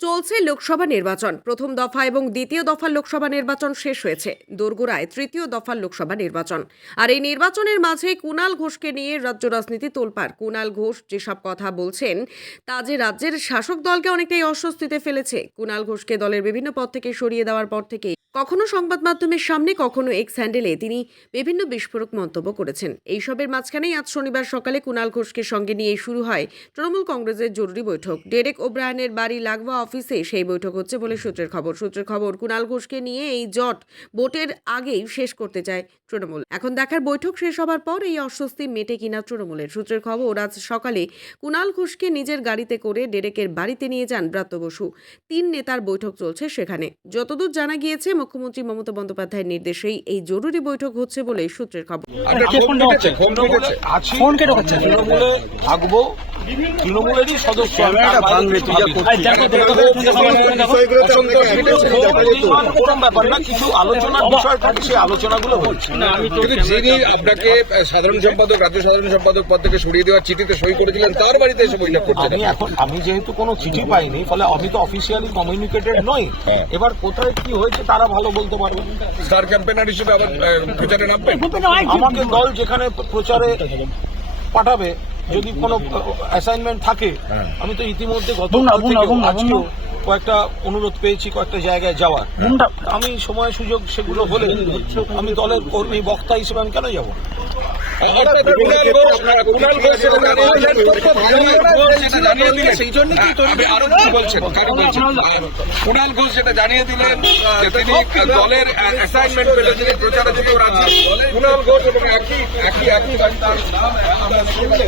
চলছে লোকসভা নির্বাচন। প্রথম দফা এবং দ্বিতীয় দফার লোকসভা নির্বাচন শেষ হয়েছে। দোরগোড়ায় তৃতীয় দফার লোকসভা নির্বাচন। আর এই নির্বাচনের মাঝে কুণাল ঘোষকে নিয়ে রাজ্য রাজনীতি তোলপাড়। কুণাল ঘোষ যেসব কথা বলছেন তা যে রাজ্যের শাসক দলকে অনেকটাই অস্বস্তিতে ফেলেছে। কুণাল ঘোষকে দলের বিভিন্ন পদ থেকে সরিয়ে দেওয়ার পর থেকেই কখনো সংবাদ মাধ্যমের সামনে, কখনো এক্স হ্যান্ডেলে তিনি বিভিন্ন বিস্ফোরক মন্তব্য করেছেন। এইসবের মাঝখানেই আজ শনিবার সকালে কুণাল ঘোষকে সঙ্গে নিয়ে শুরু হয় তৃণমূল কংগ্রেসের জরুরি বৈঠক। ডেরেক ওব্রায়ানের বাড়ি লাগোয়া অফিসে সেই বৈঠক হচ্ছে বলে সূত্রের খবর। কুণাল ঘোষকে নিয়ে এই জট ভোটের আগেই শেষ করতে চায় তৃণমূল। এখন দেখার বৈঠক শেষ হবার পর এই অস্বস্তি মেটে কিনা তৃণমূলের। সূত্রের খবর, আজ সকালে কুণাল ঘোষকে নিজের গাড়িতে করে ডেরেকের বাড়িতে নিয়ে যান ব্রাত্য বসু। 3 নেতার বৈঠক চলছে সেখানে। যতদূর জানা গিয়েছে, মুখ্যমন্ত্রী মমতা বন্দ্যোপাধ্যায়ের নির্দেশেই এই জরুরি বৈঠক হচ্ছে বলে সূত্রের খবর। তৃণমূলেরই সদস্য ব্যাপার না, কিছু আলোচনার বিষয় থাকে, সেই আলোচনাগুলো হচ্ছে। যিনি আপনাকে সাধারণ সম্পাদক, রাজ্য সাধারণ সম্পাদক পদ থেকে সরিয়ে দেওয়ার চিঠিতে সই করেছিলেন, তার বাড়িতে এসে বৈঠক করছেন। আমি যেহেতু কোনো চিঠি পাইনি, ফলে আমি তো অফিসিয়ালি কমিউনিকেটেড নই। এবার কোথায় কি হয়েছে তারা ভালো বলতে পারবে। স্টার ক্যাম্পেনার হিসেবে আবার প্রচারে নামবেন। আমাকে দল যেখানে প্রচারে পাঠাবে, যদি কোনো অ্যাসাইনমেন্ট থাকে, আমি তো ইতিমধ্যে আজকেও কয়েকটা অনুরোধ পেয়েছি কয়েকটা জায়গায় যাওয়ার। আমি সময় সুযোগ সেগুলো হলে আমি দলের কর্মী বক্তা হিসেবে আমি কেন যাবো? সেই জন্য কুণাল ঘোষ সেটা জানিয়ে দিলেন যে তিনি দলের অ্যাসাইনমেন্ট পেলে তিনি প্রচারে যেতেও রাজি। কুণাল ঘোষ এবং একই তার নাম আমরা শুনলে